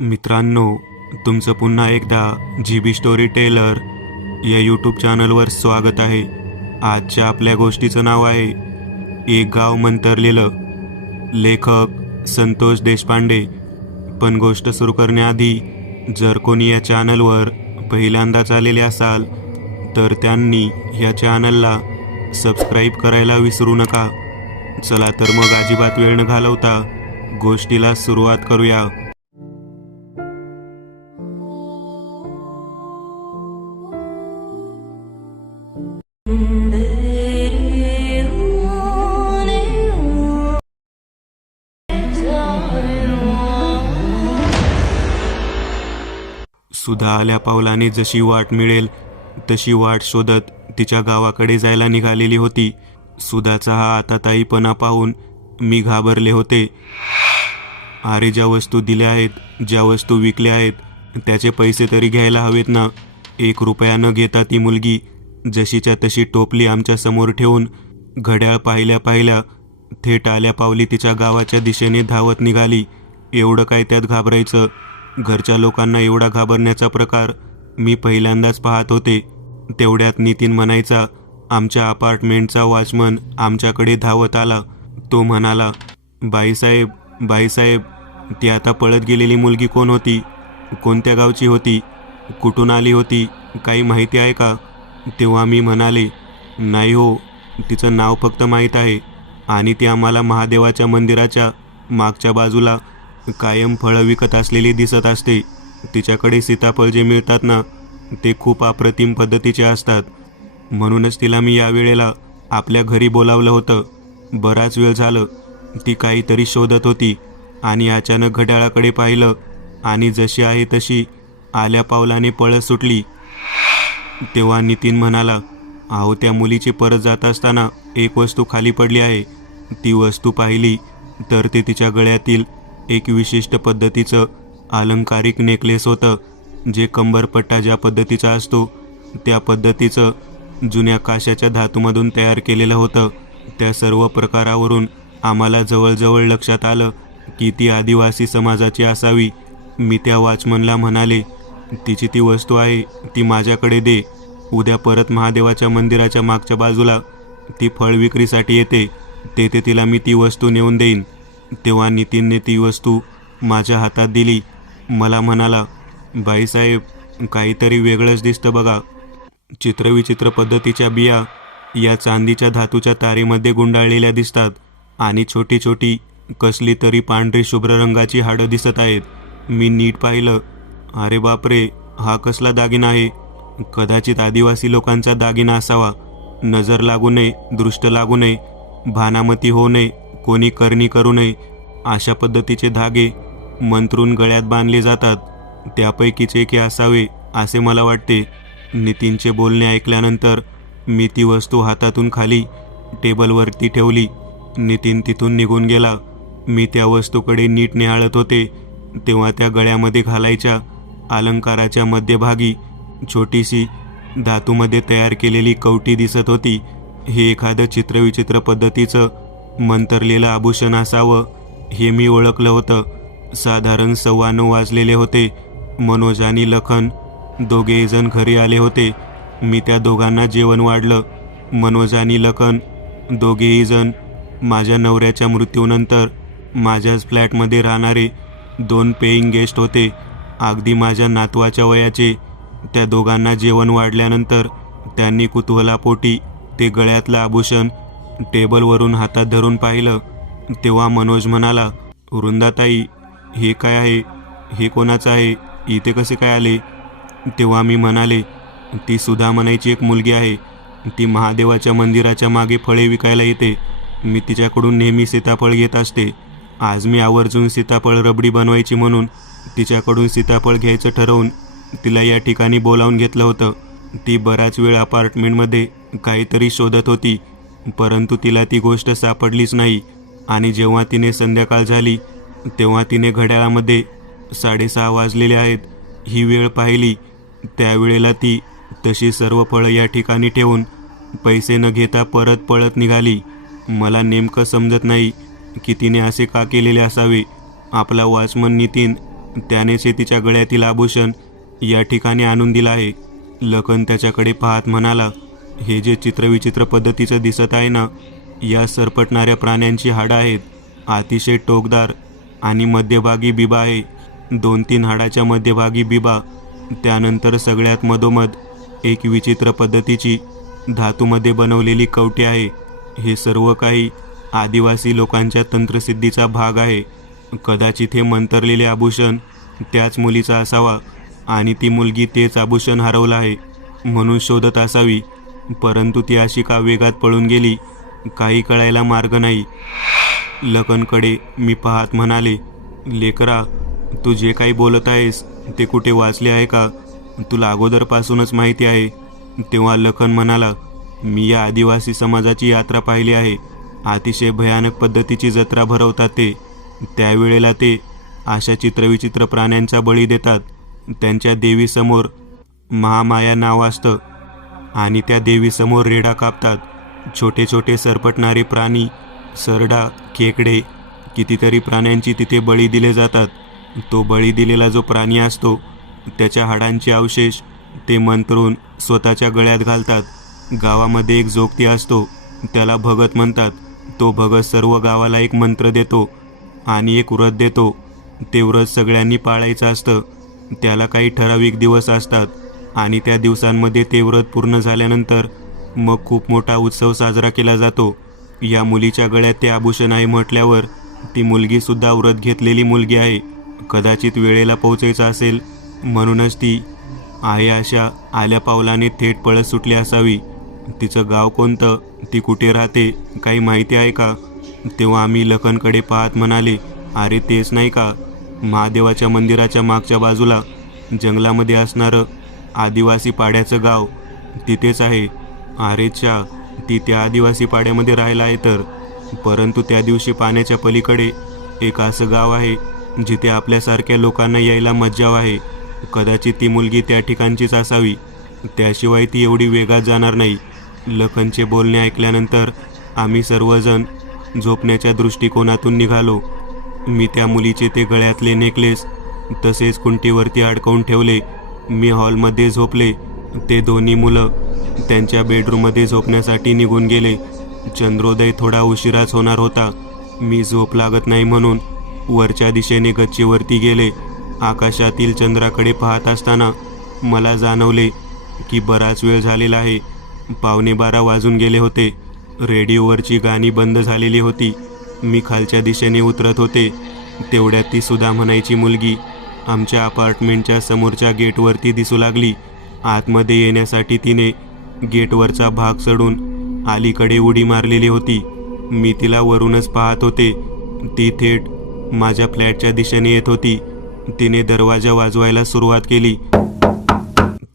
मित्रांनो, तुमचं पुन्हा एकदा GB स्टोरी टेलर या यूट्यूब चॅनलवर स्वागत आहे. आजच्या आपल्या गोष्टीचं नाव आहे एक गाव मंतरलेलं. लेखक संतोष देशपांडे. पण गोष्ट सुरू करण्याआधी जर कोणी या चॅनलवर पहिल्यांदाच आलेले असाल तर त्यांनी या चॅनलला सबस्क्राईब करायला विसरू नका. चला तर मग अजिबात वेळ न घालवता गोष्टीला सुरुवात करूया. सुधा आल्या पावलाने जशी वाट मिळेल तशी वाट शोधत तिच्या गावाकडे जायला निघालेली होती. सुधाचा हा आताताईपणा पाहून मी घाबरले होते. अरे, ज्या वस्तू दिल्या आहेत, ज्या वस्तू विकल्या आहेत त्याचे पैसे तरी घ्यायला हवेत ना. 1 रुपया न घेता ती मुलगी जशीच्या तशी टोपली आमच्या समोर ठेवून घड्याळ पाहिल्या पाहिल्या थेट आल्या पावली तिच्या गावाच्या दिशेने धावत निघाली. एवढं काय त्यात घाबरायचं? घरच्या लोकांना एवढा घाबरण्याचा प्रकार मी पहिल्यांदाच पाहत होते. तेवढ्यात नितीन म्हणायचा आमच्या अपार्टमेंटचा वॉचमन आमच्याकडे धावत आला. तो म्हणाला, बाईसाहेब, बाईसाहेब, ती आता पळत गेलेली मुलगी कोण होती? कोणत्या गावची होती? कुठून आली होती? काही माहिती आहे का? तेव्हा मी म्हणाले, नाही हो, तिचं नाव फक्त माहीत आहे आणि ती आम्हाला महादेवाच्या मंदिराच्या मागच्या बाजूला कायम फळं विकत असलेली दिसत असते. तिच्याकडे सीताफळ जे मिळतात ना, ते खूप अप्रतिम पद्धतीचे असतात. म्हणूनच तिला मी यावेळेला आपल्या घरी बोलावलं होतं. बराच वेळ झालं ती काहीतरी शोधत होती आणि अचानक घड्याळाकडे पाहिलं आणि जशी आहे तशी आल्या पावलाने पळत सुटली. तेव्हा नितीन म्हणाला, अहो, त्या मुलीची परत जात असताना एक वस्तू खाली पडली आहे. ती वस्तू पाहिली तर ते तिच्या गळ्यातील एक विशिष्ट पद्धतीचं अलंकारिक नेकलेस होतं, जे कंबरपट्टा ज्या पद्धतीचा असतो त्या पद्धतीचं जुन्या काशाच्या धातूमधून तयार केलेलं होतं. त्या सर्व प्रकारावरून आम्हाला जवळजवळ लक्षात आलं की ती आदिवासी समाजाची असावी. मी त्या वॉचमनला म्हणाले, तिची ती वस्तू आहे ती माझ्याकडे दे. उद्या परत महादेवाच्या मंदिराच्या मागच्या बाजूला ती फळ विक्रीसाठी येते, तेथे तिला मी ती वस्तू नेऊन देईन. तेव्हा नितीनने ती वस्तू माझ्या हातात दिली. मला म्हणाला, बाईसाहेब, काहीतरी वेगळंच दिसतं बघा. चित्रविचित्र पद्धतीच्या बिया या चांदीच्या धातूच्या तारेमध्ये गुंडाळलेल्या दिसतात आणि छोटी छोटी कसली तरी पांढरी शुभ्र रंगाची हाडं दिसत आहेत. मी नीट पाहिलं. अरे बापरे, हा कसला दागिना आहे? कदाचित आदिवासी लोकांचा दागिना असावा. नजर लागू नये, दृष्ट लागू नये, भानामती होऊ नये, कोणी करणी करू नये, अशा पद्धतीचे धागे मंत्रून गळ्यात बांधले जातात. त्यापैकीच एक असावे असे मला वाटते. नितीनचे बोलणे ऐकल्यानंतर मी ती वस्तू हातातून खाली टेबलवरती ठेवली. नितीन तिथून निघून गेला. मी त्या वस्तूकडे नीट निहाळत होते तेव्हा त्या गळ्यामध्ये घालायच्या अलंकाराच्या मध्यभागी छोटीशी धातूमध्ये तयार केलेली कवटी दिसत होती. हे एखादं चित्रविचित्र पद्धतीचं मंतरलेलं आभूषण असावं हे मी ओळखलं होतं. साधारण 9:15 वाजलेले होते. मनोज आणि लखन दोघेही जण घरी आले होते. मी त्या दोघांना जेवण वाढलं. मनोज आणि लखन दोघेही जण माझ्या नवऱ्याच्या मृत्यूनंतर माझ्याच फ्लॅटमध्ये राहणारे 2 पेईंग गेस्ट होते, अगदी माझ्या नातवाच्या वयाचे. त्या दोघांना जेवण वाढल्यानंतर त्यांनी कुतूहलापोटी ते गळ्यातलं आभूषण टेबलवरून हातात धरून पाहिलं. तेव्हा मनोज म्हणाला, वृंदाताई, हे काय आहे? हे कोणाचं आहे? इथे कसे काय आले? तेव्हा मी म्हणाले, ती सुधा म्हणायची एक मुलगी आहे. ती महादेवाच्या मंदिराच्या मागे फळे विकायला येते. मी तिच्याकडून नेहमी सीताफळ घेत असते. आज मी आवर्जून सीताफळ रबडी बनवायची म्हणून तिच्याकडून सीताफळ घ्यायचं ठरवून तिला या ठिकाणी बोलावून घेतलं होतं. ती बराच वेळ अपार्टमेंटमध्ये काहीतरी शोधत होती, परंतु तिला ती गोष्ट सापडलीच नाही. आणि जेव्हा तिने संध्याकाळ झाली तेव्हा तिने घड्याळामध्ये 6:30 वाजलेले आहेत ही वेळ पाहिली. त्यावेळेला ती तशी सर्व फळं या ठिकाणी ठेवून पैसे न घेता परत पळत निघाली. मला नेमकं समजत नाही की तिने असे का केलेले असावे. आपला वॉचमन नितीन त्यानेच हे तिच्या गळ्यातील आभूषण या ठिकाणी आणून दिलं आहे. लखन त्याच्याकडे पाहत म्हणाला, हे जे चित्रविचित्र पद्धतीचं दिसत आहे ना, या सरपटणाऱ्या प्राण्यांची हाडं आहेत. अतिशय टोकदार आणि मध्यभागी बिबा आहे. 2-3 हाडाच्या मध्यभागी बिबा. त्यानंतर सगळ्यात मधोमध एक विचित्र पद्धतीची धातूमध्ये बनवलेली कवटी आहे. हे सर्व काही आदिवासी लोकांच्या तंत्रसिद्धीचा भाग आहे. कदाचित हे मंतरलेले आभूषण त्याच मुलीचा असावा आणि ती मुलगी तेच आभूषण हरवलं आहे म्हणून शोधत असावी. परंतु ती अशी का वेगात पळून गेली, काही कळायला मार्ग नाही. लखनकडे मी पाहत म्हणाले, लेकरा, तू जे काही बोलत आहेस ते कुठे वाचले आहे का? तुला अगोदरपासूनच माहिती आहे? तेव्हा लखन म्हणाला, मी या आदिवासी समाजाची यात्रा पाहिली आहे. अतिशय भयानक पद्धतीची जत्रा भरवतात ते. त्यावेळेला ते अशा चित्रविचित्र प्राण्यांचा बळी देतात. त्यांच्या देवीसमोर महामाया नाव असतं आणि त्या देवीसमोर रेडा कापतात. छोटे छोटे सरपटणारे प्राणी, सरडा, खेकडे, कितीतरी प्राण्यांची तिथे बळी दिले जातात. तो बळी दिलेला जो प्राणी असतो त्याच्या हाडांचे अवशेष ते मंत्रून स्वतःच्या गळ्यात घालतात. गावामध्ये एक जोगती असतो, त्याला भगत म्हणतात. तो भगत सर्व गावाला एक मंत्र देतो आणि एक व्रत देतो. ते व्रत सगळ्यांनी पाळायचं असतं. त्याला काही ठराविक दिवस असतात आणि त्या दिवसांमध्ये ते व्रत पूर्ण झाल्यानंतर मग खूप मोठा उत्सव साजरा केला जातो. या मुलीच्या गळ्यात ते आभूषण आहे म्हटल्यावर ती मुलगीसुद्धा व्रत घेतलेली मुलगी आहे. कदाचित वेळेला पोहोचायचं असेल म्हणूनच ती आहे अशा आल्या पावलाने थेट पळत सुटली असावी. तिचं गाव कोणतं, ती कुठे राहते, काही माहिती आहे का? तेव्हा आम्ही लखनकडे पाहत म्हणाले, अरे तेच नाही का, महादेवाच्या मंदिराच्या मागच्या बाजूला जंगलामध्ये असणारं आदिवासी पाड्याचं गाव, तिथेच आहे. अरे च्या, ती त्या आदिवासी पाड्यामध्ये राहायला आहे तर. परंतु त्या दिवशी पाण्याच्या पलीकडे एक असं गाव आहे जिथे आपल्यासारख्या लोकांना यायला मज्जाव आहे. कदाचित ती मुलगी त्या ठिकाणचीच असावी, त्याशिवाय ती एवढी वेगात जाणार नाही. लखनचे बोलणे ऐकल्यानंतर आम्ही सर्वजण झोपण्याच्या दृष्टिकोनातून निघालो. मी त्या मुलीचे ते गळ्यातले नेकलेस तसेच कुंटीवरती अडकवून ठेवले. मी हॉलमध्ये झोपले. ते दोन्ही मुलं त्यांच्या बेडरूममध्ये झोपण्यासाठी निघून गेले. चंद्रोदय थोडा उशिराच होणार होता. मी झोप लागत नाही म्हणून वरच्या दिशेने गच्चीवरती गेले. आकाशातील चंद्राकडे पाहत असताना मला जाणवले की बराच वेळ झालेला आहे. 11:15 वाजून गेले होते. रेडिओवरची गाणी बंद झालेली होती. मी खालच्या दिशेने उतरत होते. तेवढ्यात ती सुधा म्हणायची मुलगी आमच्या अपार्टमेंटच्या समोरच्या गेटवरती दिसू लागली. आतमध्ये येण्यासाठी तिने गेटवरचा भाग चढून अलीकडे उडी मारलेली होती. मी तिला वरूनच पाहत होते. ती थेट माझ्या फ्लॅटच्या दिशेने येत होती. तिने दरवाजा वाजवायला सुरुवात केली.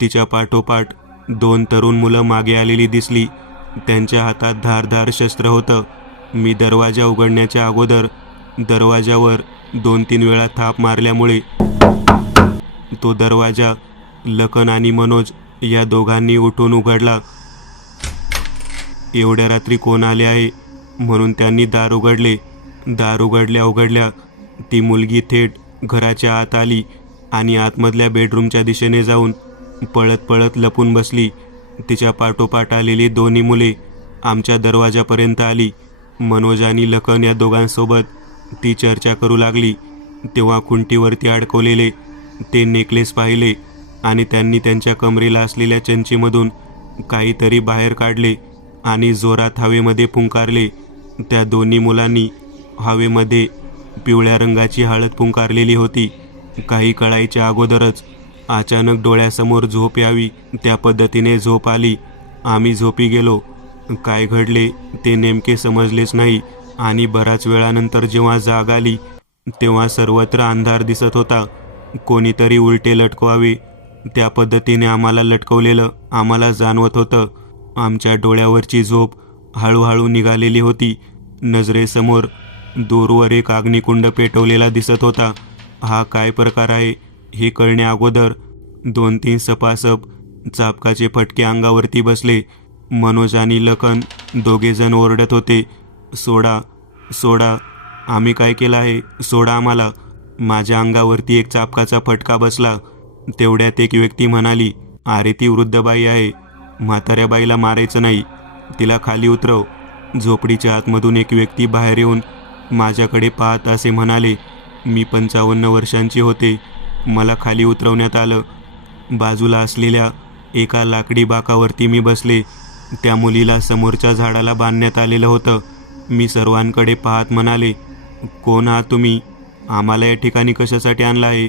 तिच्या पाठोपाठ 2 तरुण मुलं मागे आलेली दिसली. त्यांच्या हातात धारदार शस्त्र होतं. मी दरवाजा उघडण्याच्या अगोदर दरवाजावर 2-3 वेळा थाप मारल्यामुळे तो दरवाजा लखन आणि मनोज या दोघांनी उठून उघडला. एवढ्या रात्री कोण आले आहे म्हणून त्यांनी दार उघडले. दार उघडल्या ती मुलगी थेट घराच्या आत आली आणि आतमधल्या बेडरूमच्या दिशेने जाऊन पळत पळत लपून बसली. तिच्या पाठोपाठ आलेली दोन्ही मुले आमच्या दरवाजापर्यंत आली. मनोज आणि लखन या दोघांसोबत ती चर्चा करू लागली. तेव्हा खुंटीवरती अडकवलेले ते नेकलेस पाहिले आणि त्यांनी त्यांच्या कमरेला असलेल्या चंचीमधून काहीतरी बाहेर काढले आणि जोरात हवेमध्ये फुंकारले. त्या दोन्ही मुलांनी हवेमध्ये पिवळ्या रंगाची हळद फुंकारलेली होती. काही कळायच्या अगोदरच अचानक डोळ्यासमोर झोप यावी त्या पद्धतीने झोप आली. आम्ही झोपी गेलो. काय घडले ते नेमके समजलेच नाही आणि बराच वेळानंतर जेव्हा जाग आली तेव्हा सर्वत्र अंधार दिसत होता. कोणीतरी उलटे लटकवावे त्या पद्धतीने आम्हाला लटकवलेलं आम्हाला जाणवत होतं. आमच्या डोळ्यावरची झोप हळूहळू निघालेली होती. नजरेसमोर दूरवर एक अग्निकुंड पेटवलेला दिसत होता. हा काय प्रकार आहे हे कळण्या अगोदर 2-3 सपासप चापकाचे फटके अंगावरती बसले. मनोज आणि लखन दोघेजण ओरडत होते, सोडा सोडा, आम्ही काय केलं आहे, सोडा आम्हाला. माझ्या अंगावरती एक चापकाचा फटका बसला. तेवढ्यात एक व्यक्ती म्हणाली, अरे ती वृद्ध बाई आहे, म्हाताऱ्या बाईला मारायचं नाही, तिला खाली उतरव. झोपडीच्या आतमधून एक व्यक्ती बाहेर येऊन माझ्याकडे पाहत असे म्हणाले. मी 55 वर्षांची होते. मला खाली उतरवण्यात आलं. बाजूला असलेल्या एका लाकडी बाकावरती मी बसले. त्या मुलीला समोरच्या झाडाला बांधण्यात आलेलं होतं. मी सर्वांकडे पाहत म्हणाले, कोण आहात तुम्ही? आम्हाला या ठिकाणी कशासाठी आणलं आहे?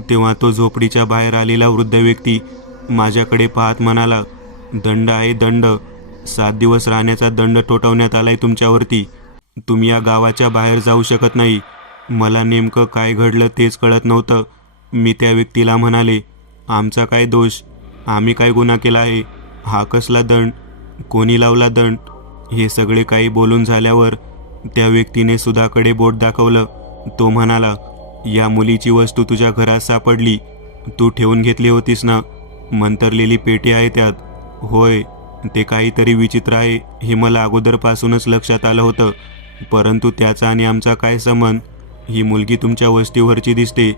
तेव्हा तो झोपडीच्या बाहेर आलेला वृद्ध व्यक्ती माझ्याकडे पाहत म्हणाला, दंड आहे, दंड. 7 दिवस राहण्याचा दंड ठोठावण्यात आलाय तुमच्यावरती. तुम्ही या गावाच्या बाहेर जाऊ शकत नाही. मला नेमकं काय घडलं तेच कळत नव्हतं. मी त्या व्यक्तीला म्हणाले, आमचा काय दोष? आम्ही काय गुन्हा केला आहे? हा कसला दंड? कोणी लावला दंड? हे सगळे काही बोलून झाल्यावर त्या व्यक्तीने सुधाकडे बोट दाखवलं. तो म्हणाला, या मुलीची वस्तू तुझ्या घरात सापडली. तू ठेवून घेतली होतीस ना? मंतरलेली पेटी आहे त्यात. होय, ते काहीतरी विचित्र आहे हे मला अगोदरपासूनच लक्षात आलं होतं. परंतु त्याचा आणि आमचा काय संबंध? ही मुलगी तुमच्या वस्तीवरची दिसते.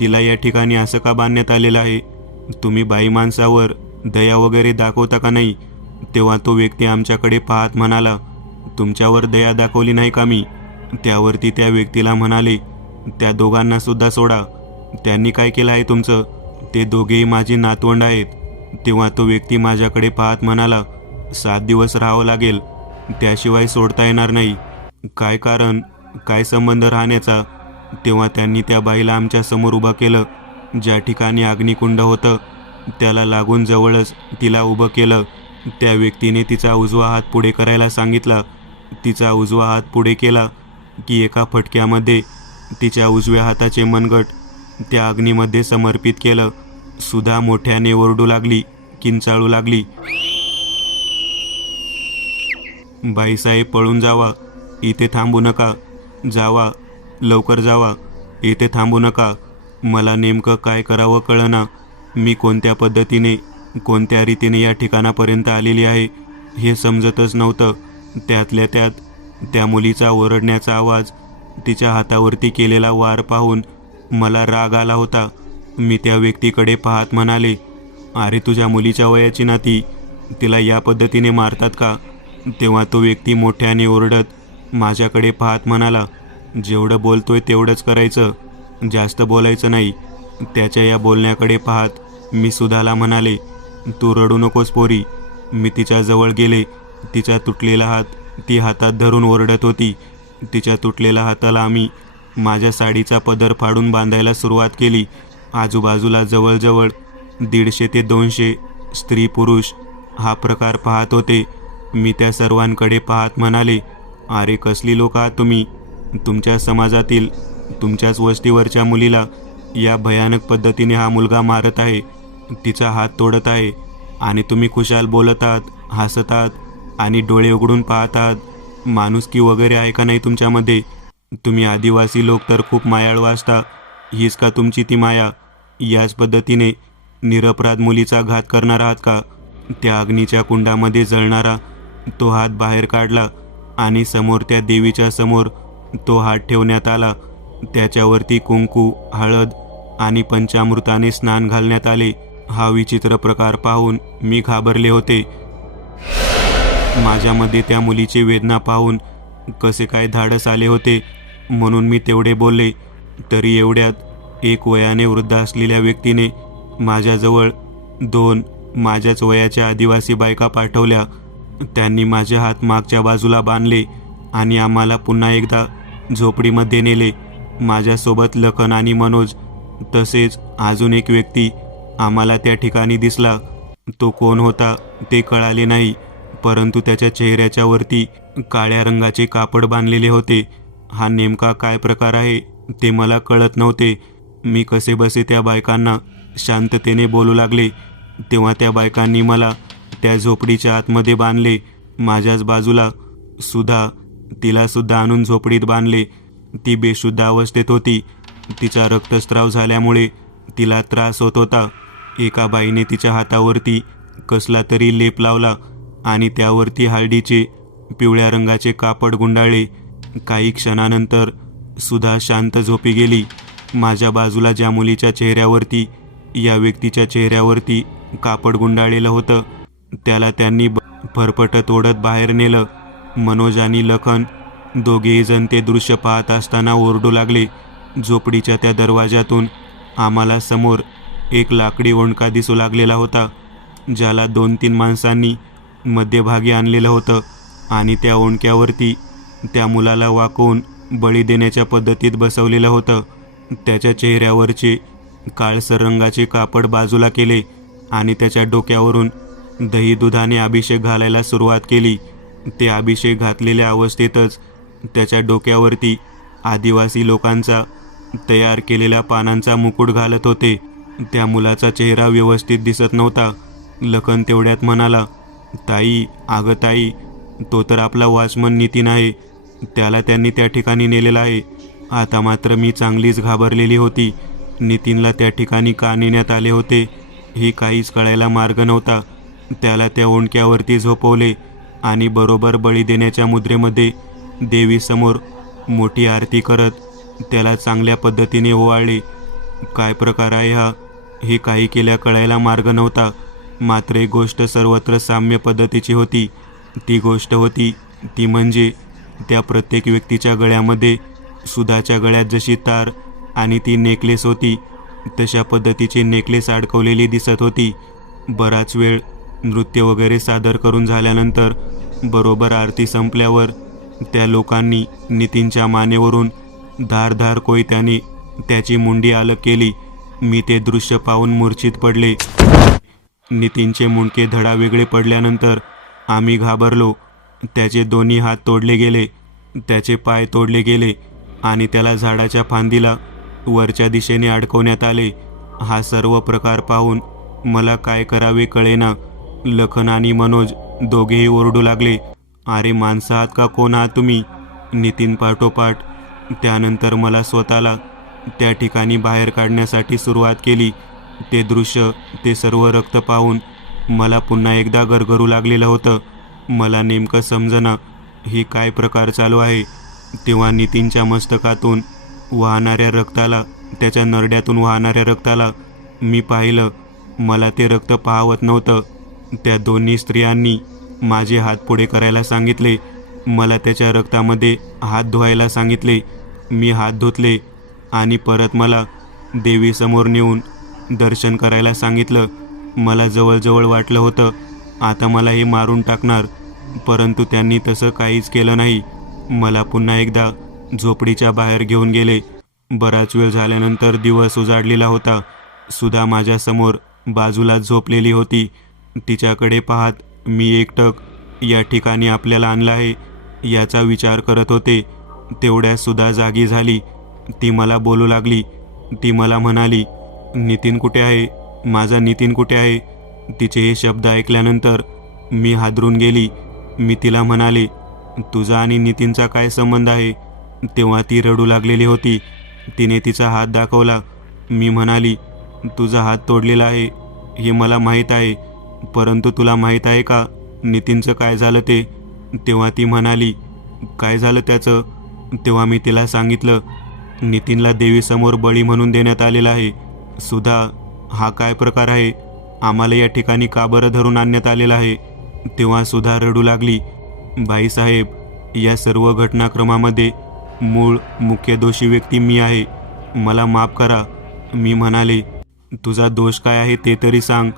तिला या ठिकाणी असं का बांधण्यात आलेलं आहे? तुम्ही बाई माणसावर दया वगैरे दाखवता का नाही? तेव्हा तो व्यक्ती आमच्याकडे पाहत म्हणाला, तुमच्यावर दया दाखवली नाही का मी? त्यावरती त्या व्यक्तीला म्हणाले, त्या दोघांना सुद्धा सोडा. त्यांनी काय केलं आहे तुमचं? ते दोघेही माझी नातवंड आहेत. तेव्हा तो व्यक्ती माझ्याकडे पाहत म्हणाला, 7 दिवस राहावं लागेल, त्याशिवाय सोडता येणार नाही. काय कारण? काय संबंध राहण्याचा? तेव्हा त्यांनी त्या बाईला आमच्या समोर उभं केलं. ज्या ठिकाणी अग्निकुंड होतं त्याला लागून जवळच तिला उभं केलं. त्या व्यक्तीने तिचा उजवा हात पुढे करायला सांगितला. तिचा उजवा हात पुढे केला की एका फटक्यामध्ये तिच्या उजव्या हाताचे मनगट त्या अग्नीमध्ये समर्पित केलं. सुधा मोठ्याने ओरडू लागली, किंचाळू लागली, बाईसाहेब पळून जावा, इथे थांबू नका. जावा, लवकर जावा, इथे थांबू नका. मला नेमकं काय करावं कळना. मी कोणत्या पद्धतीने, कोणत्या रीतीने या ठिकाणापर्यंत आलेली आहे हे समजतच नव्हतं. त्यातल्या त्यात त्या मुलीचा ओरडण्याचा आवाज, तिच्या हातावरती केलेला वार पाहून मला राग आला होता. मी त्या व्यक्तीकडे पाहत म्हणाले, अरे तुझ्या मुलीच्या वयाची नाती, तिला या पद्धतीने मारतात का? तेव्हा तो व्यक्ती मोठ्याने ओरडत माझ्याकडे पाहत म्हणाला, जेवढं बोलतोय तेवढंच करायचं, जास्त बोलायचं नाही. त्याच्या या बोलण्याकडे पाहत मी सुधाला म्हणाले, तू रडू नकोस पोरी. मी तिच्या जवळ गेले. तिचा तुटलेला हात ती हातात धरून ओरडत होती. तिच्या तुटलेल्या हाताला आम्ही माझ्या साडीचा पदर फाडून बांधायला सुरुवात केली. आजूबाजूला जवळजवळ 150 ते 200 स्त्री पुरुष हा प्रकार पाहत होते. मी त्या सर्वांकडे पाहत म्हणाले, अरे कसली लोक आहात तुम्ही? तुमच्या समाजातील, तुमच्याच वस्तीवरच्या मुलीला या भयानक पद्धतीने हा मुलगा मारत आहे, तिचा हात तोडत आहे, आणि तुम्ही खुशाल बोलत आहात, हसत आहात आणि डोळे उघडून पाहत आहात. माणुसकी वगैरे आहे का नाही तुमच्यामध्ये? तुम्ही आदिवासी लोक तर खूप मायाळू असता. हीच का तुमची ती माया? याच पद्धतीने निरपराध मुलीचा घात करणार आहात का? त्या अग्नीच्या कुंडामध्ये जळणारा तो हात बाहेर काढला आणि समोर त्या देवीच्या समोर तो हात ठेवण्यात आला. त्याच्यावरती कुंकू, हळद आणि पंचामृताने स्नान घालण्यात आले. हा विचित्र प्रकार पाहून मी घाबरले होते. माझ्यामध्ये त्या मुलीची वेदना पाहून कसे काय धाडस आले होते, म्हणून मी तेवढे बोलले. तरी एवढ्यात एक वयाने वृद्ध असलेल्या व्यक्तीने माझ्याजवळ 2 माझ्याच वयाच्या आदिवासी बायका पाठवल्या. त्यांनी माझे हात मागच्या बाजूला बांधले आणि आम्हाला पुन्हा एकदा झोपडीमध्ये नेले. माझ्यासोबत लखन आणि मनोज तसेच अजून एक व्यक्ती आम्हाला त्या ठिकाणी दिसला. तो कोण होता ते कळाले नाही, परंतु त्याच्या चेहऱ्याच्या वरती काळ्या रंगाचे कापड बांधलेले होते. हा नेमका काय प्रकार आहे ते मला कळत नव्हते. मी कसेबसे त्या बायकांना शांततेने बोलू लागले. तेव्हा त्या बायकांनी मला त्या झोपडीच्या आतमध्ये बांधले. माझ्याच बाजूला सुधा, तिलासुद्धा आणून झोपडीत बांधले. ती बेशुद्ध अवस्थेत होती. तिचा रक्तस्राव झाल्यामुळे तिला त्रास होत होता. एका बाईने तिच्या हातावरती कसला तरी लेप लावला आणि त्यावरती हळदीचे पिवळ्या रंगाचे कापड गुंडाळले. काही क्षणानंतर सुधा शांत झोपी गेली. माझ्या बाजूला ज्या मुलीच्या चेहऱ्यावरती या व्यक्तीच्या चेहऱ्यावरती कापड गुंडाळलेलं होतं त्याला त्यांनी फरफटत ओढत बाहेर नेलं. मनोज आणि लखन दोघेही जण ते दृश्य पाहत असताना ओरडू लागले. झोपडीच्या त्या दरवाजातून आम्हाला समोर एक लाकडी ओंडका दिसू लागलेला होता, ज्याला 2-3 माणसांनी मध्यभागी आणलेलं होतं आणि त्या ओंडक्यावरती त्या मुलाला वाकवून बळी देण्याच्या पद्धतीत बसवलेलं होतं. त्याच्या चेहऱ्यावरचे काळसर रंगाचे कापड बाजूला केले आणि त्याच्या डोक्यावरून दही दुधाने अभिषेक घालायला सुरुवात केली. ते अभिषेक घातलेल्या अवस्थेतच त्याच्या डोक्यावरती आदिवासी लोकांचा तयार केलेल्या पानांचा मुकुट घालत होते. त्या मुलाचा चेहरा व्यवस्थित दिसत नव्हता. लखन तेवढ्यात म्हणाला, ताई, अगं ताई, तो तर आपला वॉचमन नितीन आहे. त्याला त्यांनी त्या ठिकाणी नेलेला आहे. आता मात्र मी चांगलीच घाबरलेली होती. नितीनला त्या ठिकाणी का नेण्यात आले होते हे काहीच कळायला मार्ग नव्हता. त्याला त्या ओंडक्यावरती झोपवले आणि बरोबर बळी देण्याच्या मुद्रेमध्ये देवीसमोर मोठी आरती करत त्याला चांगल्या पद्धतीने ओवाळले. काय प्रकार आहे हा हे काही केल्या कळायला मार्ग नव्हता. मात्र एक गोष्ट सर्वत्र साम्य पद्धतीची होती. ती गोष्ट होती ती म्हणजे त्या प्रत्येक व्यक्तीच्या गळ्यामध्ये सुधाच्या गळ्यात जशी तार आणि ती नेकलेस होती तशा पद्धतीची नेकलेस अडकवलेली दिसत होती. बराच वेळ नृत्य वगैरे सादर करून झाल्यानंतर बरोबर आरती संपल्यावर त्या लोकांनी नितीनच्या मानेवरून धारधार कोयत्याने त्याची मुंडी अलग केली. मी ते दृश्य पाहून मूर्छित पडले. नितीनचे मुंडके धडा वेगळे पडल्यानंतर आम्ही घाबरलो. त्याचे दोन्ही हात तोडले गेले, त्याचे पाय तोडले गेले आणि त्याला झाडाच्या फांदीला वरच्या दिशेने अडकवण्यात आले. हा सर्व प्रकार पाहून मला काय करावे कळेना. लखन आणि मनोज दोघेही ओरडू लागले, अरे माणसं आहात का, कोण आहात तुम्ही? नितीन पाठोपाठ. त्यानंतर मला स्वतःला त्या ठिकाणी बाहेर काढण्यासाठी सुरुवात केली. ते दृश्य, ते सर्व रक्त पाहून मला पुन्हा एकदा गरगरू लागलेलं होतं. मला नेमकं समजेना ही काय प्रकार चालू आहे. तेव्हा नितीनच्या मस्तकातून वाहणाऱ्या रक्ताला, त्याच्या नरड्यातून वाहणाऱ्या रक्ताला मी पाहिलं. मला ते रक्त पाहवत नव्हतं. त्या दोन्ही स्त्रियांनी माझे हात पुढे करायला सांगितले. मला त्याच्या रक्तामध्ये हात धुवायला सांगितले. मी हात धुतले आणि परत मला देवीसमोर नेऊन दर्शन करायला सांगितलं. मला जवळजवळ वाटलं होतं आता मला हे मारून टाकणार, परंतु त्यांनी तसं काहीच केलं नाही. मला पुन्हा एकदा झोपडीच्या बाहेर घेऊन गेले. बराच वेळ झाल्यानंतर दिवस उजाडलेला होता. सुधा माझ्यासमोर बाजूला झोपलेली होती. तिच्याकडे पाहत मी एकटक या ठिकाणी आपल्याला आणलं आहे याचा विचार करत होते. तेवढ्यात सुधा जागी झाली. ती मला बोलू लागली. ती मला म्हणाली, नितीन कुठे आहे? माझा नितीन कुठे आहे? तिचे हे शब्द ऐकल्यानंतर मी हादरून गेली. मी तिला म्हणाले, तुझा आणि नितीनचा काय संबंध आहे? तेव्हा ती रडू लागलेली होती. तिने तिचा हात दाखवला. मी म्हणाली, तुझा हात तोडलेला आहे हे मला माहीत आहे, परंतु तुला माहीत आहे का नितीनचं काय झालं ते? तेव्हा ती म्हणाली, काय झालं त्याचं? तेव्हा मी तिला सांगितलं, नितीनला देवीसमोर बळी म्हणून देण्यात आलेला आहे. सुधा, हा काय प्रकार आहे? आम्हाला या ठिकाणी का बरं धरून आणण्यात आलेलं आहे? तेव्हा सुधा रडू लागली. बाईसाहेब, या सर्व घटनाक्रमामध्ये मूळ मुख्य दोषी व्यक्ती मी आहे. मला माफ करा. मी म्हणाले, तुझा दोष काय आहे ते तरी सांग.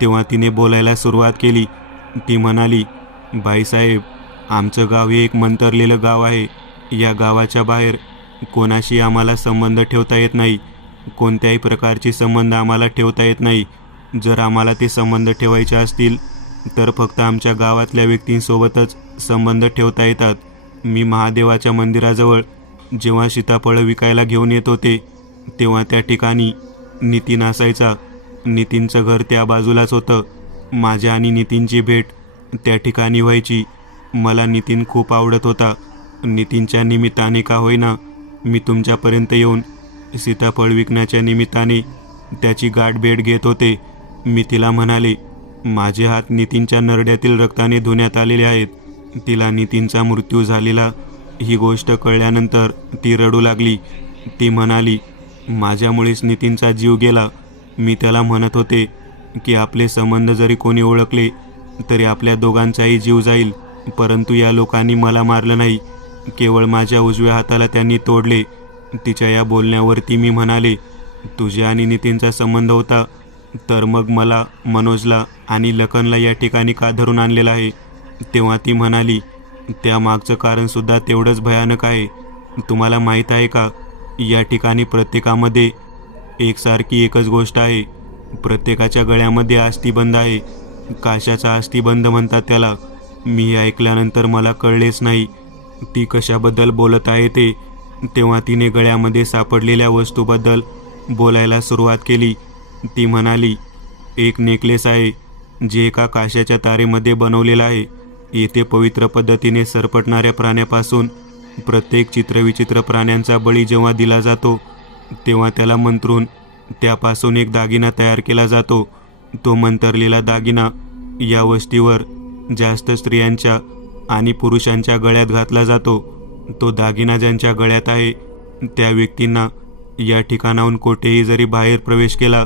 तेव्हा तिने बोलायला सुरुवात केली. ती म्हणाली, बाईसाहेब, आमचं गाव हे एक मंतरलेलं गाव आहे. या गावाच्या बाहेर कोणाशी आम्हाला संबंध ठेवता येत नाही. कोणत्याही प्रकारचे संबंध आम्हाला ठेवता येत नाही. जर आम्हाला ते संबंध ठेवायचे असतील तर फक्त आमच्या गावातल्या व्यक्तींसोबतच संबंध ठेवता येतात. मी महादेवाच्या मंदिराजवळ जेव्हा सीताफळं विकायला घेऊन येत होते तेव्हा त्या ठिकाणी नितीन असायचा. नितीनचं घर त्या बाजूलाच होतं. माझ्या आणि नितीनची भेट त्या ठिकाणी व्हायची. मला नितीन खूप आवडत होता. नितीनच्या निमित्ताने का होईना मी तुमच्यापर्यंत येऊन सीताफळ विकण्याच्या निमित्ताने त्याची गाठ भेट घेत होते. मी तिला म्हणाले, माझे हात नितीनच्या नरड्यातील रक्ताने धुण्यात आलेले आहेत. तिला नितीनचा मृत्यू झालेला ही गोष्ट कळल्यानंतर ती रडू लागली. ती म्हणाली, माझ्यामुळेच नितीनचा जीव गेला. मी त्याला म्हणत होते की आपले संबंध जरी कोणी ओळखले तरी आपल्या दोघांचाही जीव जाईल, परंतु या लोकांनी मला मारलं नाही, केवळ माझ्या उजव्या हाताला त्यांनी तोडले. तिच्या या बोलण्यावरती मी म्हणाले, तुझ्या आणि नितीनचा संबंध होता तर मग मला, मनोजला आणि लखनला या ठिकाणी का धरून आणलेलं आहे? तेव्हा ती म्हणाली, त्यामागचं कारणसुद्धा तेवढंच भयानक आहे. तुम्हाला माहीत आहे का, या ठिकाणी प्रत्येकामध्ये एकसारखी एकच गोष्ट आहे. प्रत्येकाच्या गळ्यामध्ये अस्थिबंध आहे. काशाचा अस्थिबंध म्हणतात त्याला. मी हे ऐकल्यानंतर मला कळलेच नाही ती कशाबद्दल बोलत आहे ते. तेव्हा तिने गळ्यामध्ये सापडलेल्या वस्तूबद्दल बोलायला सुरुवात केली. ती म्हणाली, एक नेकलेस आहे जे एका काशाच्या तारेमध्ये बनवलेला आहे. येथे पवित्र पद्धतीने सरपटणाऱ्या प्राण्यापासून प्रत्येक चित्रविचित्र प्राण्यांचा बळी जेव्हा दिला जातो तेव्हा त्याला मंत्रून त्यापासून एक दागिना तयार केला जातो. तो मंतरलेला दागिना या वस्तीवर जास्त स्त्रियांच्या आणि पुरुषांच्या गळ्यात घातला जातो. तो दागिना ज्यांच्या गळ्यात आहे त्या व्यक्तींना या ठिकाणाहून कोठेही जरी बाहेर प्रवेश केला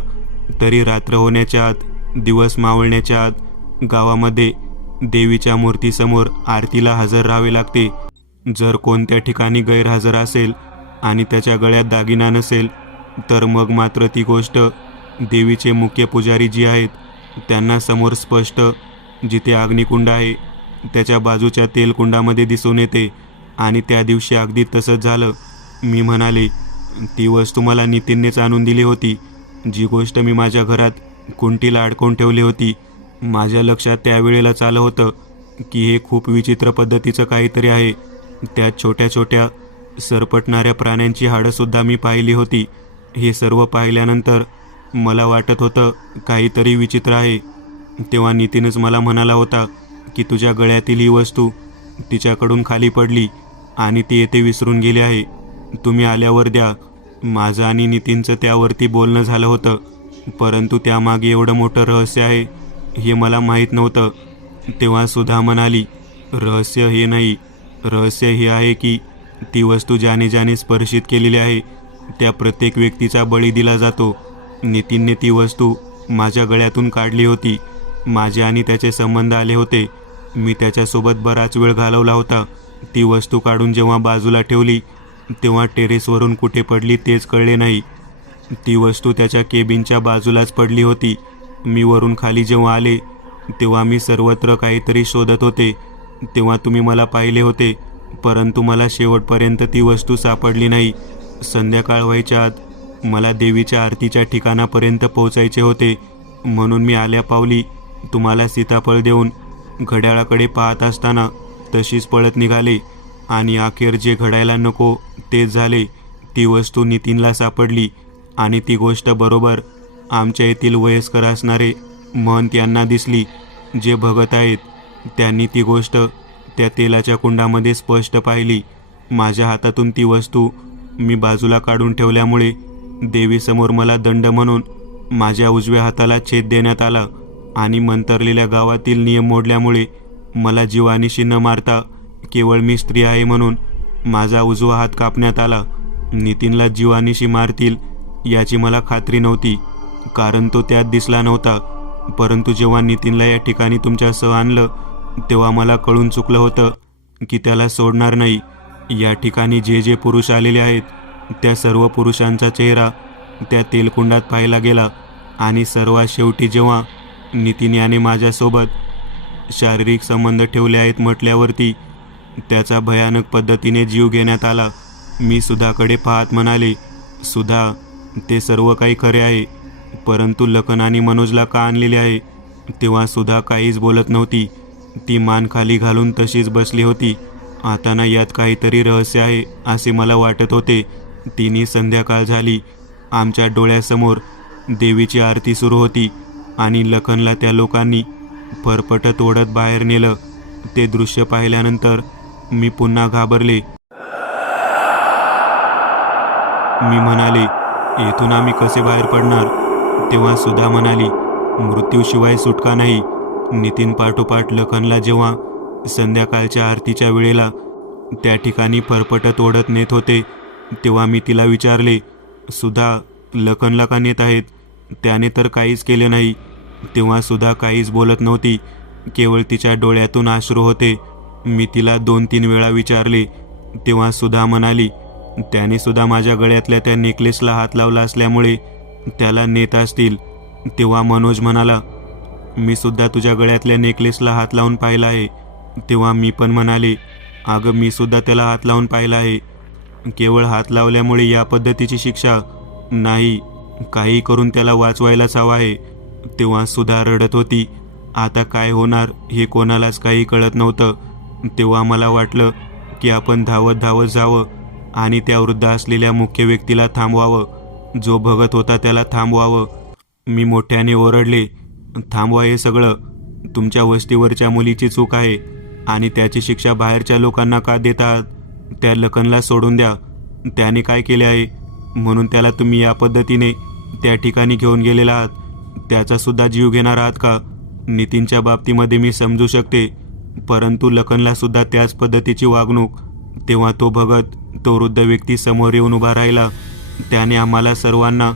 तरी रात्र होण्याच्या आत, दिवस मावळण्याच्या आत गावामध्ये देवीच्या मूर्तीसमोर आरतीला हजर राहावे लागते. जर कोणत्या ठिकाणी गैरहजर असेल आणि त्याच्या गळ्यात दागिना नसेल तर मग मात्र ती गोष्ट देवीचे मुख्य पुजारी जी आहेत त्यांना समोर स्पष्ट, जिथे अग्निकुंड आहे त्याच्या बाजूच्या तेलकुंडामध्ये दिसून येते. आणि त्या दिवशी अगदी तसंच झालं. मी म्हणाले, ती वस्तू मला नितीननेच आणून दिली होती. जी गोष्ट मी माझ्या घरात कुंटीला अडकवून ठेवली होती. माझ्या लक्षात त्यावेळेलाच आलं होतं की हे खूप विचित्र पद्धतीचं काहीतरी आहे. त्यात छोट्या छोट्या सरपटणाऱ्या प्राण्यांची हाडंसुद्धा मी पाहिली होती. हे सर्व पाहिल्यानंतर मला वाटत होतं काहीतरी विचित्र आहे. तेव्हा नितीनच मला म्हणाला होता की तुझ्या गळ्यातील ही वस्तू तिच्याकडून खाली पडली आणि ती येथे विसरून गेली आहे. तुम्ही आल्यावर द्या. माझं आणि नितीनचं त्यावरती बोलणं झालं होतं, परंतु त्यामागे एवढं मोठं रहस्य आहे हे मला माहीत नव्हतं. तेव्हा सुधा म्हणाली, रहस्य हे नाही, रहस्य हे आहे की ती वस्तू ज्याने ज्याने स्पर्शित केलेली आहे त्या प्रत्येक व्यक्तीचा बळी दिला जातो. नितीनने ती वस्तू माझ्या गळ्यातून काढली होती. माझे आणि त्याचे संबंध आले होते. मी त्याच्यासोबत बराच वेळ घालवला होता. ती वस्तू काढून जेव्हा बाजूला ठेवली तेव्हा टेरेसवरून कुठे पडली तेच कळले नाही. ती वस्तू त्याच्या केबिनच्या बाजूलाच पडली होती. मी वरून खाली जेव्हा आले तेव्हा मी सर्वत्र काहीतरी शोधत होते. तेव्हा तुम्ही मला पाहिले होते, परंतु मला शेवटपर्यंत ती वस्तू सापडली नाही. संध्याकाळ व्हायच्या आत मला देवीच्या आरतीच्या ठिकाणापर्यंत पोहोचायचे होते, म्हणून मी आल्या पावली तुम्हाला सीताफळ देऊन घड्याळाकडे पाहत असताना तशीच पळत निघाले आणि अखेर जे घडायला नको तेच झाले. ती वस्तू नितीनला सापडली आणि ती गोष्ट बरोबर आमच्या येथील वयस्कर असणारे महंत यांना दिसली. जे भगत आहेत त्यांनी ती गोष्ट त्या तेलाच्या कुंडामध्ये स्पष्ट पाहिली. माझ्या हातातून ती वस्तू मी बाजूला काढून ठेवल्यामुळे देवीसमोर मला दंड म्हणून माझ्या उजव्या हाताला छेद देण्यात आला आणि मंतरलेल्या गावातील नियम मोडल्यामुळे मला जीवानिशी न मारता केवळ मी स्त्री आहे म्हणून माझा उजवा हात कापण्यात आला. नितीनला जीवानिशी मारतील याची मला खात्री नव्हती, कारण तो त्यात दिसला नव्हता. परंतु जेव्हा नितीनला या ठिकाणी तुमच्यासह आणलं तेव्हा मला कळून चुकलं होतं की त्याला सोडणार नाही. या ठिकाणी जे जे पुरुष आलेले आहेत त्या सर्व पुरुषांचा चेहरा त्या तेलकुंडात पाहिला गेला आणि सर्वात शेवटी जेव्हा नितीन याने माझ्यासोबत शारीरिक संबंध ठेवले आहेत म्हटल्यावरती त्याचा भयानक पद्धतीने जीव घेण्यात आला. मी सुधाकडे पाहत म्हणाले, सुधा, ते सर्व काही खरे आहे, परंतु लखन आणि मनोजला का आणलेले आहे? तेव्हा सुधा काहीच बोलत नव्हती. ती मान खाली घालून तशीच बसली होती. आता ना यात काहीतरी रहस्य आहे असे मला वाटत होते. तिन्ही संध्याकाळ झाली. आमच्या डोळ्यासमोर देवीची आरती सुरू होती आणि लखनला त्या लोकांनी फरफटत ओढत बाहेर नेलं. ते दृश्य पाहिल्यानंतर मी पुन्हा घाबरले. मी म्हणाले, येथून आम्ही कसे बाहेर पडणार? तेव्हा सुधा म्हणाली, मृत्यूशिवाय सुटका नाही. नितीन पाठोपाठ लखनला जेव्हा संध्याकाळच्या आरतीच्या वेळेला त्या ठिकाणी फरफटत ओढत नेत होते तेव्हा मी तिला विचारले, सुधा लखनला का नेत आहेत? त्याने तर काहीच केले नाही. तेव्हा सुधा काहीच बोलत नव्हती. केवळ तिच्या डोळ्यातून अश्रू होते. मी तिला 2-3 वेळा विचारले. तेव्हा सुधा म्हणाली, त्याने सुद्धा माझ्या गळ्यातल्या त्या नेकलेसला हात लावला असल्यामुळे त्याला नेत असतील. तेव्हा मनोज म्हणाला, मी सुद्धा तुझ्या गळ्यातल्या नेकलेसला हात लावून पाहिला आहे. तेव्हा मी पण म्हणाले, अगं मी सुद्धा त्याला हात लावून पाहिला आहे. केवळ हात लावल्यामुळे या पद्धतीची शिक्षा नाही, काही करून त्याला वाचवायलाच हवं आहे. तेव्हा सुधा रडत होती. आता काय होणार हे कोणालाच काही कळत नव्हतं. तेव्हा मला वाटलं की आपण धावत धावत जावं आणि त्या वृद्ध असलेल्या मुख्य व्यक्तीला थांबवावं. जो बघत होता त्याला थांबवावं. मी मोठ्याने ओरडले, थांबवा हे सगळं. तुमच्या वस्तीवरच्या मुलीची चूक आहे आणि त्याची शिक्षा बाहेरच्या लोकांना का देतात? त्या लखनला सोडून द्या. त्याने काय केले आहे म्हणून त्याला तुम्ही या पद्धतीने त्या ठिकाणी घेऊन गेलेला आहात? त्याचा सुद्धा जीव घेणार आहात का? नितीनच्या बाबतीमध्ये मी समजू शकते, परंतु लखनला सुद्धा त्याच पद्धतीची वागणूक. तेव्हा तो बघत तो वृद्ध व्यक्ती समोर येऊन उभा राहिला. त्याने आम्हाला सर्वांना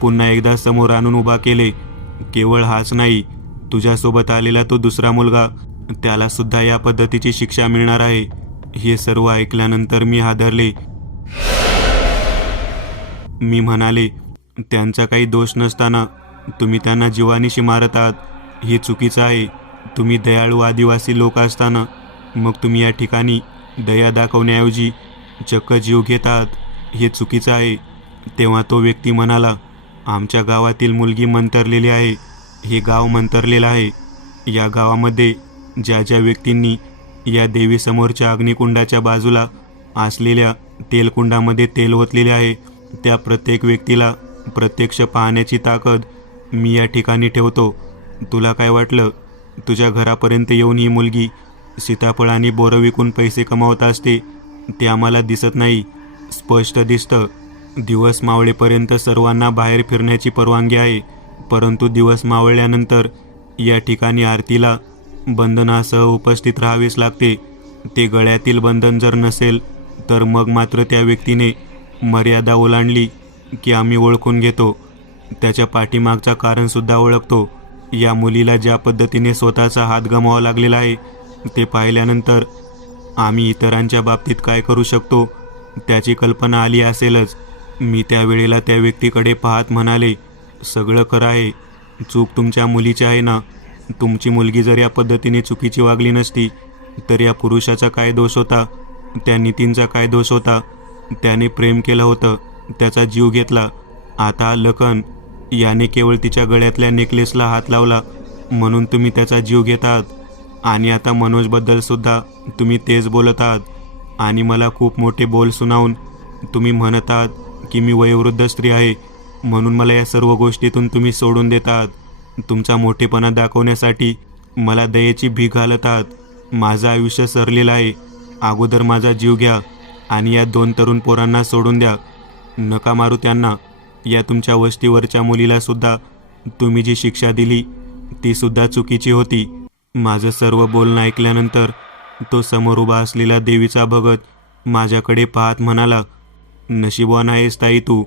पुन्हा एकदा समोर आणून उभा केले. केवळ हाच नाही, तुझ्यासोबत आलेला तो दुसरा मुलगा, त्याला सुद्धा या पद्धतीची शिक्षा मिळणार आहे. हे सर्व ऐकल्यानंतर मी हादरले. मी म्हणाले, त्यांचा काही दोष नसताना तुम्ही त्यांना जीवानीशी मारत आहात. हे चुकीचं आहे. तुम्ही दयाळू आदिवासी लोक असताना मग तुम्ही या ठिकाणी दया दाखवण्याऐवजी चक्क जीव घेत आहात. हे चुकीचं आहे. तेव्हा तो व्यक्ती म्हणाला, आमच्या गावातील मुलगी मंतरलेली आहे. हे गाव मंतरलेलं आहे. या गावामध्ये ज्या ज्या व्यक्तींनी या देवीसमोरच्या अग्निकुंडाच्या बाजूला असलेल्या तेलकुंडामध्ये तेल ओतलेले आहे, त्या प्रत्येक व्यक्तीला प्रत्यक्ष पाहण्याची ताकद मी या ठिकाणी ठेवतो. तुला काय वाटलं, तुझ्या घरापर्यंत येऊन ही मुलगी सीताफळ आणि बोरं विकून पैसे कमावत असते? ते आम्हाला दिसत नाही. स्पष्ट दिसतं. दिवस मावळेपर्यंत सर्वांना बाहेर फिरण्याची परवानगी आहे, परंतु दिवस मावळल्यानंतर या ठिकाणी आरतीला बंधनासह उपस्थित राहावेच लागते. ते गळ्यातील बंधन जर नसेल तर मग मात्र त्या व्यक्तीने मर्यादा ओलांडली की आम्ही ओळखून घेतो. त्याच्या पाठीमागचा कारणसुद्धा ओळखतो. या मुलीला ज्या पद्धतीने स्वतःचा हात गमावा लागलेला आहे ते पाहिल्यानंतर आम्ही इतरांच्या बाबतीत काय करू शकतो त्याची कल्पना आली असेलच. मी त्यावेळेला त्या व्यक्तीकडे पाहत म्हणाले, सगळं खरं आहे. चूक तुमच्या मुलीची आहे ना? तुमची मुलगी जर या पद्धतीने चुकीची वागली नसती तर या पुरुषाचा काय दोष होता? त्या नितीनचा काय दोष होता? त्याने प्रेम केलं होतं, त्याचा जीव घेतला. आता लखन याने केवळ तिच्या गळ्यातल्या नेकलेसला हात लावला म्हणून तुम्ही त्याचा जीव घेत आहात. आणि आता मनोजबद्दल सुद्धा तुम्ही तेच बोलत आहात. आणि मला खूप मोठे बोल सुनावून तुम्ही म्हणत आहात की मी वयोवृद्ध स्त्री आहे म्हणून मला या सर्व गोष्टीतून तुम्ही सोडून देत आहात. तुमचा मोठेपणा दाखवण्यासाठी मला दयेची भीक घालत आहात. माझं आयुष्य सरलेलं आहे. अगोदर माझा जीव घ्या आणि या 2 तरुण पोरांना सोडून द्या. नका मारू त्यांना. या तुमच्या वस्तीवरच्या मुलीला सुद्धा तुम्ही जी शिक्षा दिली ती सुद्धा चुकीची होती. माझं सर्व बोलणं ऐकल्यानंतर तो समोर उभा असलेला देवीचा भगत माझ्याकडे पाहत म्हणाला, नशीबवान आहेस ताई तू,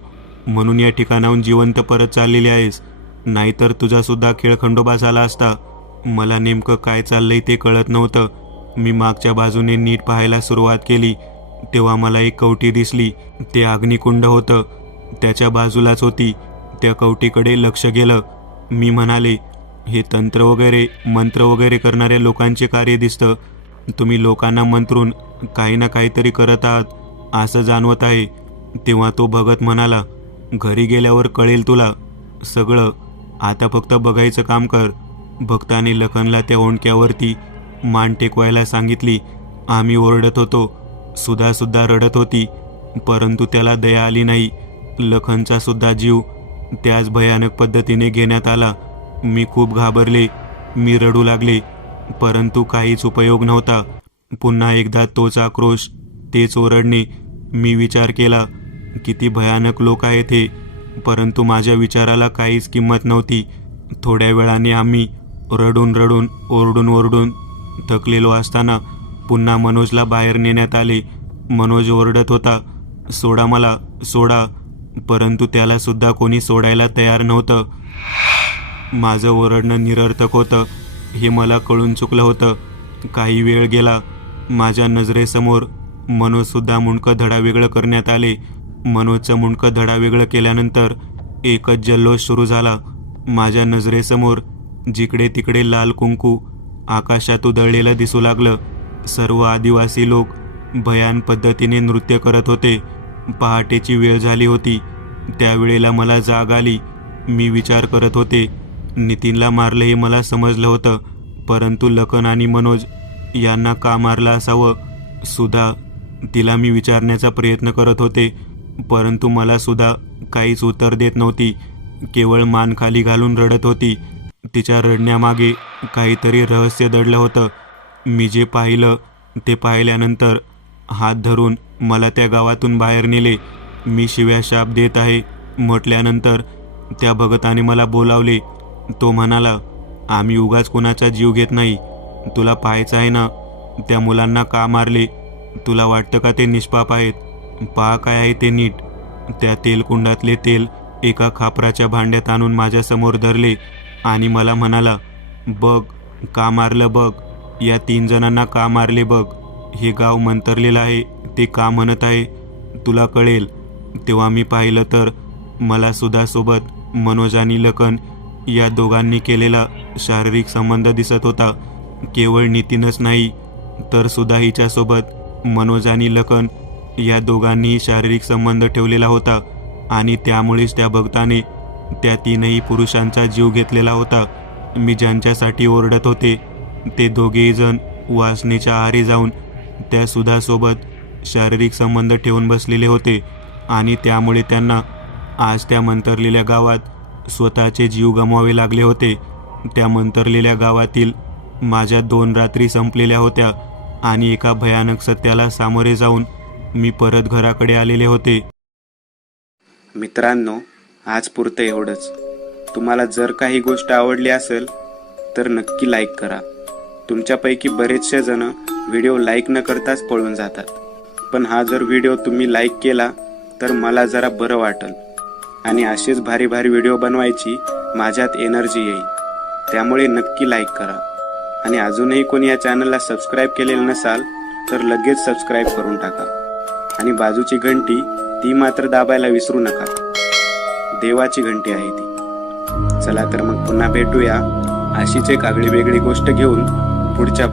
म्हणून या ठिकाणाहून जिवंत परत चाललेली आहेस. नाहीतर तुझासुद्धा खेळ खंडोबा झाला असता. मला नेमकं काय चाललंय ते कळत नव्हतं. मी मागच्या बाजूने नीट पाहायला सुरुवात केली तेव्हा मला एक कवटी दिसली. ते अग्निकुंड होतं, त्याच्या बाजूलाच होती. त्या कवटीकडे लक्ष गेलं. मी म्हणाले, हे मंत्र वगैरे करणाऱ्या लोकांचे कार्य दिसतं. तुम्ही लोकांना मंत्रून काही ना काहीतरी करत आहात असं जाणवत आहे. तेव्हा तो भगत म्हणाला, घरी गेल्यावर कळेल तुला सगळं. आता फक्त बघायचं काम कर. भक्ताने लखनला त्या ओंडक्यावरती मान टेकवायला सांगितली. आम्ही ओरडत होतो. सुद्धा रडत होती, परंतु त्याला दया आली नाही. लखनचा सुद्धा जीव त्याच भयानक पद्धतीने घेण्यात आला. मी खूप घाबरले. मी रडू लागले, परंतु काहीच उपयोग नव्हता. पुन्हा एकदा तोच आक्रोश, तेच ओरडणे. मी विचार केला, किती भयानक लोक आहेत हे, परंतु माझ्या विचाराला काहीच किंमत नव्हती. थोड्या वेळाने आम्ही रडून ओरडून थकलेलो असताना पुन्हा मनोजला बाहेर नेण्यात आले. मनोज ओरडत होता, सोडा मला, सोडा. परंतु त्याला सुद्धा कोणी सोडायला तयार नव्हतं. माझं ओरडणं निरर्थक होतं हे मला कळून चुकलं होतं. काही वेळ गेला. माझ्या नजरेसमोर मनोजसुद्धा मुंडकं धडावेगळं करण्यात आले. मनोजचं मुंडकं धडावेगळं केल्यानंतर एकच जल्लोष सुरू झाला. माझ्या नजरेसमोर जिकडे तिकडे लाल कुंकू आकाशात उधळलेलं दिसू लागलं. सर्व आदिवासी लोक भयान पद्धतीने नृत्य करत होते. पहाटेची वेळ झाली होती. त्यावेळेला मला जाग आली. मी विचार करत होते. नितीनला मारलं हे मला समजलं होतं, परंतु लखन आणि मनोज यांना का मारलं असावं? सुधा, तिला मी विचारण्याचा प्रयत्न करत होते, परंतु मला सुद्धा काहीच उत्तर देत नव्हती. केवळ मान खाली घालून रडत होती. तिच्या रडण्यामागे काहीतरी रहस्य दडलं होतं. मी जे पाहिलं ते पाहिल्यानंतर हात धरून मला त्या गावातून बाहेर नेले. मी शिव्या शाप देत आहे म्हटल्यानंतर त्या भगताने मला बोलावले. तो म्हणाला, आम्ही उगाच कोणाचा जीव घेत नाही. तुला पाहायचं आहे ना, त्या मुलांना का मारले? तुला वाटतं का ते निष्पाप आहेत? पहा काय आहे ते नीट. त्या तेलकुंडातले तेल एका खापराच्या भांड्यात आणून माझ्यासमोर धरले आणि मला म्हणाला, बघ का मारलं बघ, या 3 जणांना का मारले बघ. हे गाव मंतरलेलं आहे, ते का म्हणत आहे तुला कळेल. तेव्हा मी पाहिलं तर मला सुधासोबत मनोज आणि लखन या दोघांनी केलेला शारीरिक संबंध दिसत होता. केवळ नितीनच नाही तर सुधा हिच्यासोबत मनोज आणि लखन या दोघांनीही शारीरिक संबंध ठेवलेला होता आणि त्यामुळेच त्या भक्ताने त्या 3ही पुरुषांचा जीव घेतलेला होता. मी ज्यांच्यासाठी ओरडत होते ते दोघेही जण वासनेच्या आहारी जाऊन त्या सुधासोबत शारीरिक संबंध ठेवून बसलेले होते आणि त्यामुळे त्यांना आज त्या मंतरलेल्या गावात स्वतःचे जीव गमवावे लागले होते. त्या मंतरलेल्या गावातील माझ्या 2 रात्री संपलेल्या होत्या आणि एका भयानक सत्याला सामोरे जाऊन मी परत घराकडे आलेले होते. मित्रांनो, आज पुरतं एवढंच. तुम्हाला जर काही गोष्ट आवडली असेल तर नक्की लाईक करा. तुमच्यापैकी बरेचसे जण व्हिडिओ लाईक न करताच पळून जातात, पण हा जर व्हिडिओ तुम्ही लाईक केला तर मला जरा बरं वाटेल आणि असेच भारी भारी व्हिडिओ बनवायची माझ्यात एनर्जी येईल. त्यामुळे नक्की लाईक करा आणि अजूनही कोणी या चॅनलला सबस्क्राईब केलेलं नसाल तर लगेच सबस्क्राईब करून टाका आणि बाजूची घंटी ती मात्र दाबायला विसरू नका. देवाची घंटी आहे ती. चला तर मग पुन्हा भेटूया अशीच एक आगळी वेगळी गोष्ट घेऊन पुढच्या